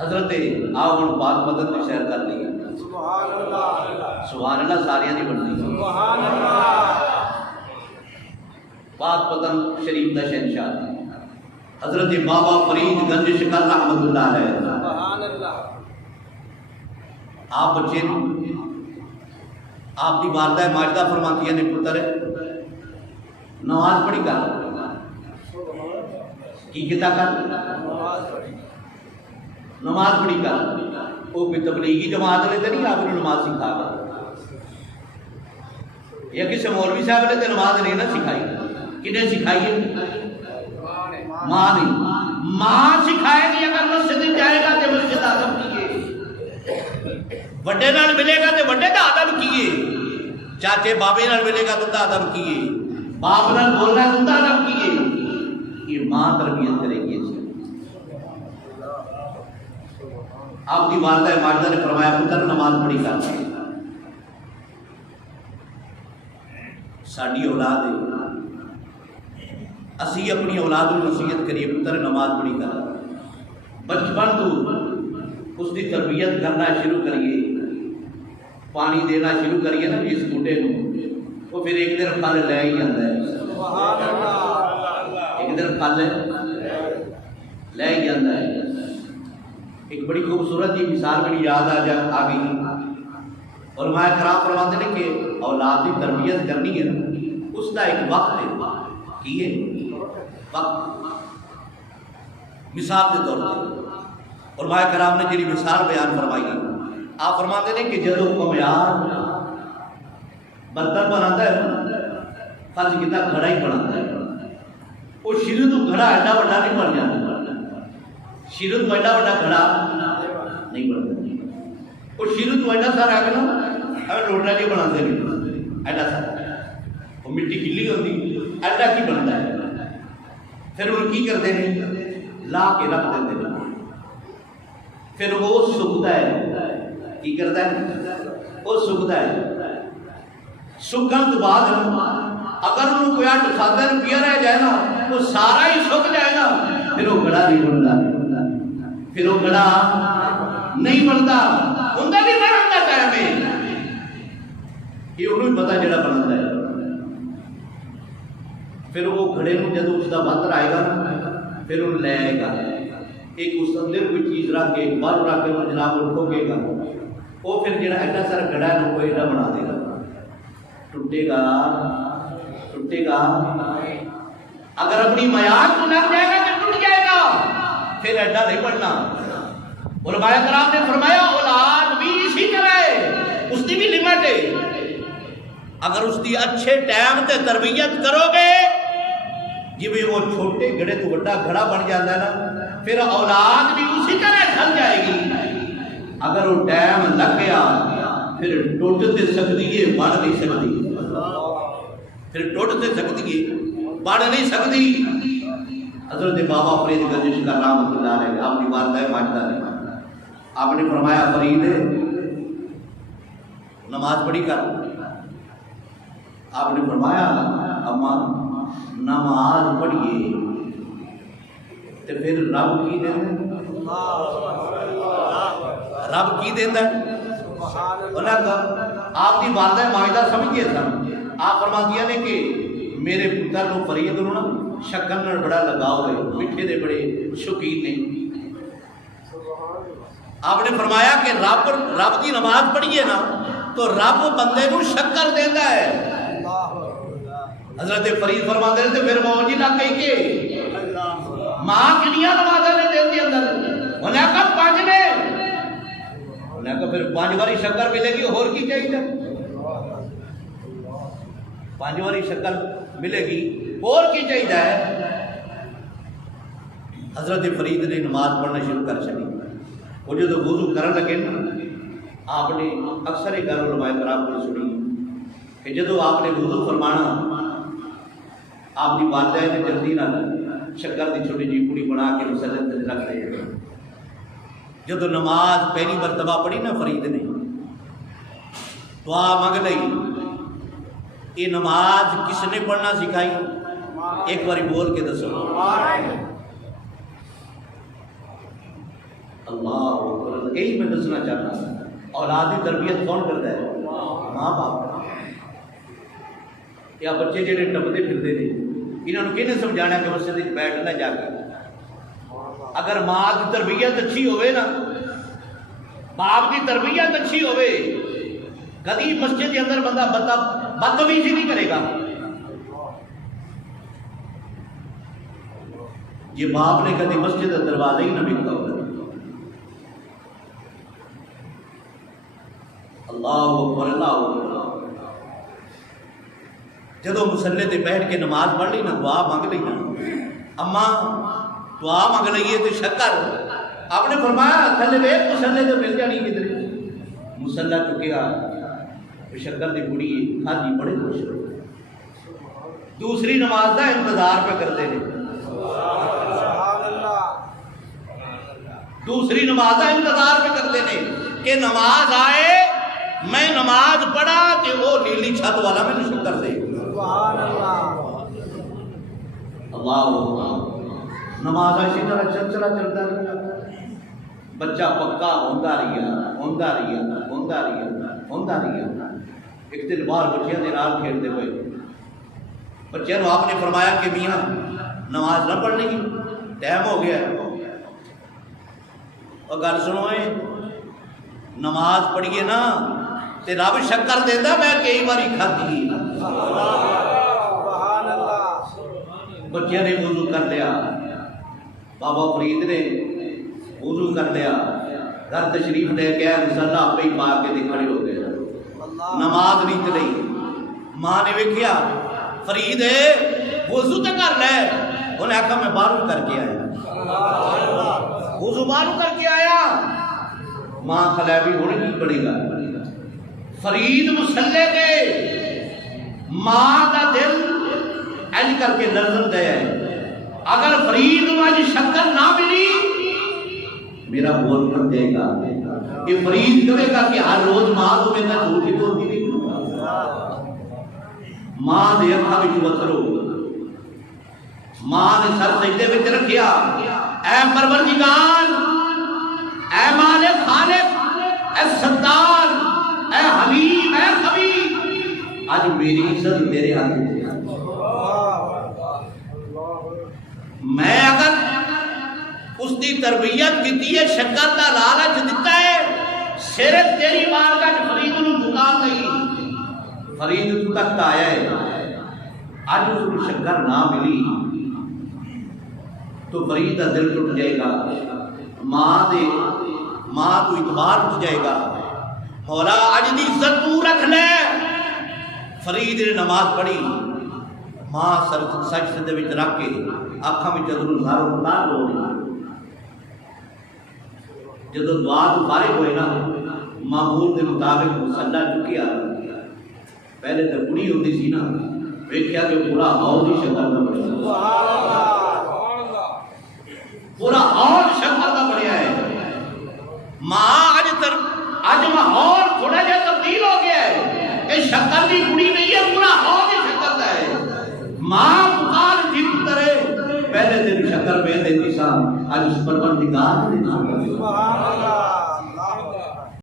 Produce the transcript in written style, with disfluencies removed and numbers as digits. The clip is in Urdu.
حضرت آؤ ہوں پاک مدن کی سیر کر لی. سبحان اللہ سبحان اللہ ساریاں نہیں بنتی. سبحان اللہ پاک مدن شریف کا شہنشاہ حضرت بابا فرید گنج شکر رحمت اللہ علیہ. سبحان اللہ. آپ بچے آپ کی والدہ ماجدہ فرماتی نے پتر نماز پڑھی کر کی کتا کر نماز پڑھی کر. وہ بھی تبلیغی جماعت والے تو نہیں آپ نے نماز سکھا گا یا کسی مولوی صاحب نے تو نماز نہیں نہ سکھائی. کنہیں سکھائی ہے؟ ماں نہیں. ماں سکھائے گی. اگر مسجد جائے گا تو مسجد آدم کیے, وڈے نال ملے گا تو وڈے دا ادب کیے, چاچے بابے نال ملے گا تو دا ادب کیے, باپ نال بولنا تو دا ادب کیے. یہ ماں تربیت کرے گی. آپ کی والدہ ماجدہ نے فرمایا پتر نماز پڑھی کر. ساری اولاد ہے, اسی اپنی اولاد کو نصیحت کریے پتر نماز پڑھی کر. بچپن تو اس کی تربیت کرنا شروع کریے, پانی دینا شروع کریے نا جس بوٹے کو, وہ پھر ایک دن پھل لے ہی آتا ہے. سبحان اللہ. ایک دن پھل لے ہی آتا ہے. ایک بڑی خوبصورت جی مثال میری یاد آ گئی. اور ماں کرام فرماتے ہیں کہ اولاد کی تربیت کرنی ہے اس کا ایک وقت ہے. کی ہے وقت مثال کے طور پر. اور ماں کرام نے جی مثال بیان فرمائی آپ فرماتے ہیں کہ جدو کمیار برتن بنا ہے فرض کیا گھڑا ہی بنا ہے, وہ شروع تو گھڑا ایڈا بڑا نہیں بن جاتا. شروع تو ایڈا بڑا گھڑا نہیں بنتا. وہ شروع تو ایڈا سارا آ کے نا روٹا جی بنا نہیں ایڈا سارا. وہ مٹی گلی ہوتی ایڈا کی بنتا ہے. پھر وہ کی کرتے ہیں لا کے رکھ دیتے ہیں. پھر وہ سکتا ہے. کی کرتا ہے وہ سکتا ہے. سکن تو بعد اگر انہوں کوئی آٹھ کھاتا ہے پیا رہ جائے نا وہ سارا ہی سک جائے گا. پھر وہ گڑا نہیں بنتا. پھر وہ گڑا نہیں بنتا. ان کا بھی نہ رکھتا ٹائم ہے یہ انہوں پتا جڑا بنتا ہے. پھر وہ گھڑے میں جب اس کا بندر آئے گا پھر انہوں لے آئے گا. ایک اس اندر کوئی چیز رکھ کے بال رکھ کے جناب وہ ٹھوکے گا. وہ پھر جڑا ایڈا سارا گڑا ہے وہ ایڈا بنا دے گا. ٹوٹے گا ٹوٹے گا. اگر اپنی معیار کو لگ جائے گا تو ٹوٹ جائے گا. پھر ایڈا نہیں بننا. علماء کرام نے فرمایا اولاد بھی اسی طرح ہے, اس کی بھی لمٹ ہے. اگر اس کی اچھے ٹائم تے تربیت کرو گے جی وہ چھوٹے گھڑے تو بڑا گھڑا بن جاتا ہے نا پھر اولاد بھی اسی طرح ڈھل جائے گی. اگر وہ ٹائم لگ گیا پھر ٹوٹ تے سکتی ہے بڑھ نہیں سکتی. پھر ٹوٹ تے سکتی ہے بڑھ نہیں سکتی. حضرت بابا فرید گنج شکر رحمت اللہ علیہ آپ کی والدہ ماجدہ نے آپ نے فرمایا فرید نماز پڑھی کر. آپ نے فرمایا اما نماز پڑھیے تو پھر رب کی دینا. رب کی دینا آپ کی والدہ ماجدہ سمجھیے سن. آپ فرماتی نے کہ میرے پتر کو فرید نا شکر نال بڑا لگاؤ ہے, میٹھے دے بڑے شوقین نے. آپ نے فرمایا کہ رب کی نماز پڑھیے نا تو رب بندے کو شکر دیتا ہے. حضرت فرید فرماتے ہیں پھر موجی لگ گئی کہ ماں کنیا نمازیں نے دین دی اندر. انہیں کہا 5 نے. انہیں کہا پھر 5 باری شکر ملے گی اور کی چاہیے. 5 باری شکر ملے گی اور کی چاہیے. حضرت فرید نے نماز پڑھنا شروع کر چکی. وہ جو وضو کرن لگے نا آپ نے اکثر ایک گل علماء کرام کو سنی کہ جدو آپ نے وضو فرمانا آپ کی والدہ نے جلدی نہ شکر کی چھوٹی جی پوڑی بنا کے مسلط رکھ رہے ہیں. جدو نماز پہلی مرتبہ پڑھی نا فرید نے دعا منگ لئی. یہ نماز کس نے پڑھنا سکھائی؟ ایک باری بول کے دسو. اللہ یہی میں دسنا چاہتا ہوں اولاد کی تربیت کون کرتا ہے؟ ماں باپ۔ یا بچے جڑے ٹپتے پھرتے ہیں انہوں نے کہنے سمجھانا کہ مسجد بیٹھنا جا کے، اگر ماں کی تربیت اچھی ہوئے نا، باپ کی تربیت اچھی ہوئے، کبھی مسجد کے اندر بندہ بدتمیزی نہیں کرے گا۔ یہ باپ نے کبھی مسجد کا دروازہ ہی نہ بکتا ہوگا۔ اللہ اکبر اللہ اکبر۔ جدو مسلے تے بیٹھ کے نماز پڑھ لی نا، دعا مانگ لی نا، اما دعا مانگ لیے تو شکر آپ نے فرمایا تھلے ویک مسلے تے مل جانی کدھر، مسلح چکیا شکر دی بڑی کھادی بڑے خوش ہوئے۔ دوسری نماز کا انتظار پہ کرتے ہیں، دوسری نماز کا انتظار پہ کرتے ہیں کہ نماز آئے، میں نماز پڑھا تے وہ نیلی چھت والا میں شکر دے۔ اللہ نماز اسی طرح چلچلا چلتا رہا، بچہ پکا ہوتا رہا۔ ایک دن باہر بچیاں دے نال کھیلتے ہوئے بچیاں آپ نے فرمایا کہ میاں نماز نہ پڑھنے کی ٹائم ہو گیا ہے، اور گل سنو نماز پڑھیے نا تے رب شکر دیتا، میں کئی باری کھاتی۔ بچیاں نے وضو کر لیا، بابا فرید نے وضو کر لیا، گھر تشریف لے کے مصلا آپ ہی پا کے کھڑے ہو گئے، نماز نہیں چلی۔ ماں نے ویکھیا فرید وضو تو کر لے، انہیں آخا میں باہر کر کے آیا، وضو باہر کر کے آیا۔ ماں خلیبی ہونے کی پڑے گا، فرید مسلے کے ماں کا دل ایج کر کے لرزن دے ہے، اگر فرید مجھے شکر نہ ملی میرا بول پڑ جائے گا۔ یہ فرید کرے گا کہ ہر روز ماں تو میرا جھوٹی توڑتی نہیں، ماں دے اکھاں وچ وترو، ماں نے سر سجدے وچ رکھیا، اے پروردگار، اے مالک خالق، اے ستار، اے حبیب، اے خبیر، آج میری عزت میرے ہاتھ میں، میں اگر اس کی تربیت کی ہے، شکر کا لالچ دیتا ہے، صرف تیری بارگاہ وچ فرید نوں جھکا نہیں، فرید تک آیا ہے، آج اس کو شکر نہ ملی تو فرید کا دل ٹوٹ جائے گا، ماں تو اعتبار اٹھ جائے گا۔ مولا اج دی عزت تو رکھ لے۔ فرید نے نماز پڑھی، ماں سجدے وچ رکھ کے آنکھاں وچ ادھر ہزاروں تار ہو رہی، جدو دعا تو فارغ ہوئے نا، معمول کے مطابق مسلح چکیا، پہلے تو کڑی ہوتی سی نا، ویکھیا کہ پورا ہال ہی شکر کا بنیا، پورا ہال شکر کا بنیا ہے۔ ماں اج ماحول تھوڑا جہا تبدیل ہو گیا ہے، یہ شکر کی کڑی نہیں ہے، پورا ہال ہی شکر کا ہے۔ ماں پکار جی پترے، پہلے دن شکر میں دیتی سا، آج اس پروردگار نے دیتی سا۔